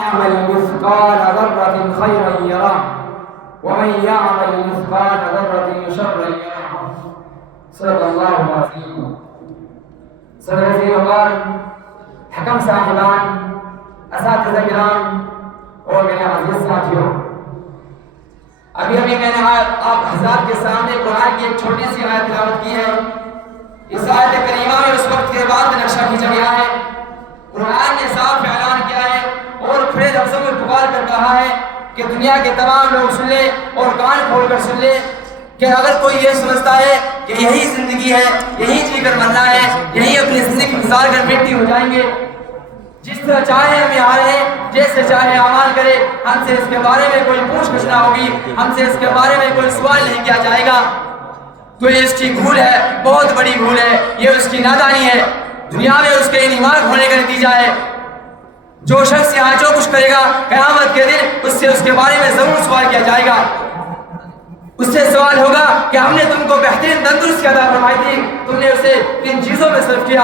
يعمل مثقال ذرة خيرا يره ومن يعمل مثقال ذرة شرا يره. صدق الله العظيم. صدق الله. حکم صاحبان، اساتذہ کرام اور میرے عزیز ساتھیوں، ابھی میں نے آپ حضرات کے سامنے قرآن کی ایک چھوٹی سی آیت تلاوت کی ہے. اس آیت کریمہ میں اس وقت کے بعد نقشہ کھینچا گیا ہے. قرآن نے صاف اعلان کیا ہے اور کھلے لفظوں میں پکار کر کہا ہے کہ دنیا کے تمام لوگ سن لیں اور کان کھول کر سن لیں کہ اگر کوئی یہ سمجھتا ہے کہ یہی زندگی ہے، یہی جی کر مرنا ہے، یہی اپنی زندگی گزار کر مٹی ہو جائیں گے، جس طرح چاہے ہم یہاں رہیں، جیسے چاہے اعمال کرے، ہم سے اس کے بارے میں کوئی پوچھ گچھ نہ ہوگی، ہم سے اس کے بارے میں کوئی سوال نہیں کیا جائے گا، تو یہ اس کی بھول ہے، بہت بڑی بھول ہے، یہ اس کی نادانی ہے. دنیا میں اس کے دماغ ہونے کا نتیجہ ہے. جو شخص یہاں جو کچھ کرے گا قیامت کے دن اس سے اس کے بارے میں ضرور سوال کیا جائے گا. اس سے سوال ہوگا کہ ہم نے تم کو بہترین تندرستی عطا فرمائی تھی، تم نے اسے کن چیزوں میں صرف کیا.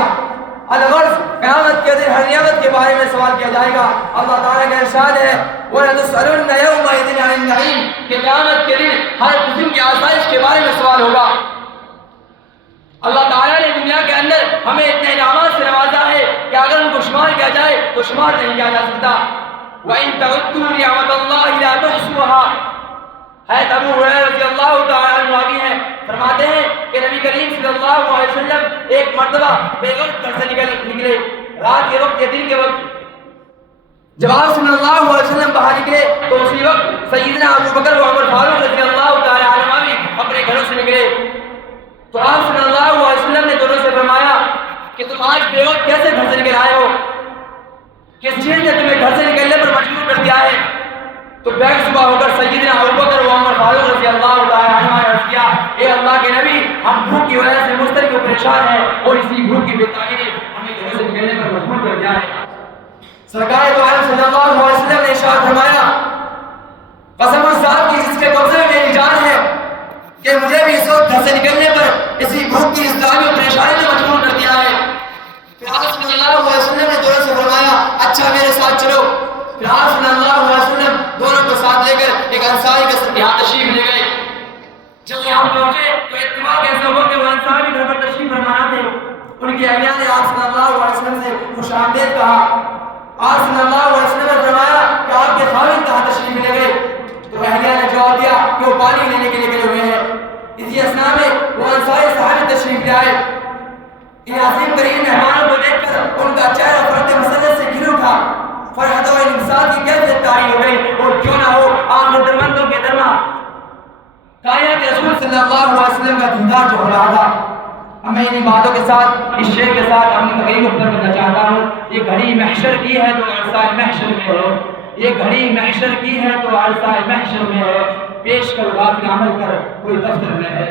الغرض قیامت کے دن ہر نعمت کے بارے میں سوال کیا جائے گا. اللہ تعالیٰ کا ارشاد ہے وَلَتُسْأَلُنَّ يَوْمَئِذٍ عَنِ النَّعِيمِ کہ قیامت کے دن ہر قسم کی آسائش کے بارے میں سوال ہوگا. اللہ تعالیٰ نے دنیا کے اندر ہمیں اتنے انعامات سے نوازا ہے کہ اگر ان کو شمار کیا جائے تو شمار نہیں کیا جا سکتا. وَإِن تَعُدُّوا نِعْمَتَ اللَّهِ لَا تُحْصُوهَا. حضرت ابو ہریرہ رضی اللہ تعالیٰ عنہ راوی ہیں، فرماتے ہیں کہ نبی کریم صلی اللہ علیہ وسلم ایک مرتبہ بے وقت گھر سے نکلے، رات کے وقت یا دن کے وقت. جب آپ صلی اللہ علیہ وسلم باہر نکلے تو اسی وقت سیدنا ابو بکر و عمر فاروق رضی اللہ تعالیٰ عنہ بھی اپنے گھروں سے نکلے. تو آپ صلی اللہ علیہ وسلم نے دونوں سے فرمایا کہ تم آج بے وقت کیسے گھر سے نکل آئے ہو، کس چیز نے تمہیں گھر سے نکلنے پر مجبور کر دیا ہے؟ تو بیک صبح ہو کر سیدنا ابوبکر و عمر فاروق رضی اللہ تعالیٰ عنہ نے عرض کیا اے اللہ کے نبی، ہم بھوک کی وجہ سے مضطرب و پریشان ہیں اور اسی بھوک کی بے تعبیری نے ہمیں گھر سے نکلنے پر مجبور کر دیا ہے. سرکار دو عالم صلی اللہ علیہ وسلم نے ارشاد فرمایا قسم اس ذات کی جس کے قبضے میں میری جان ہے کہ مجھے بھی اس وقت گھر سے نکلنے پر اسی بھوک کی اضطراب و پریشانی نے مجبور کر دیا ہے. پھر آپ صلی اللہ علیہ وسلم نے دونوں سے فرمایا اچھا میرے ساتھ چلو. پھر آپ صلی اللہ علیہ وسلم دونوں کو ساتھ لے کر ایک انصاری کے یہاں تشریف لے گئے. جب یہاں پہنچے تو اتفاق ایسا ہوا کہ وہ انصاری گھر پر تشریف فرمانا تھے. ان کی اہلیہ نے آپ صلی اللہ علیہ وسلم سے خوش آمدید کہا. آپ صلی اللہ علیہ وسلم نے فرمایا کہ آپ کے خاوند کہاں تشریف لے گئے؟ تو اہلیہ نے جواب دیا کہ وہ پانی لینے کے لیے گئے ہوئے ہیں. اسی اثنا میں وہ انصاری صحابی تشریف لے آئے. ان عظیم ترین مہمانوں کو دیکھ کر ان کا چہرہ فرد مسلط سے گر اٹھا. فرحت و انبساط کی کیفیت طاری ہو گئی اور کیوں نہ ہو آخر درمندوں کے درمیان کائنات رسول صلی اللہ علیہ وسلم کا دیدار جو ہو رہا تھا. اب میں انہی باتوں کے ساتھ اس شعر کے ساتھ اپنی تقریر کو ختم کرنا چاہتا ہوں. یہ گھڑی محشر کی ہے تو عرصہ محشر میں ہے، یہ گھڑی محشر کی ہے تو عرصہ محشر میں ہے، پیش کر غافل عمل کر کوئی دفتر میں ہے.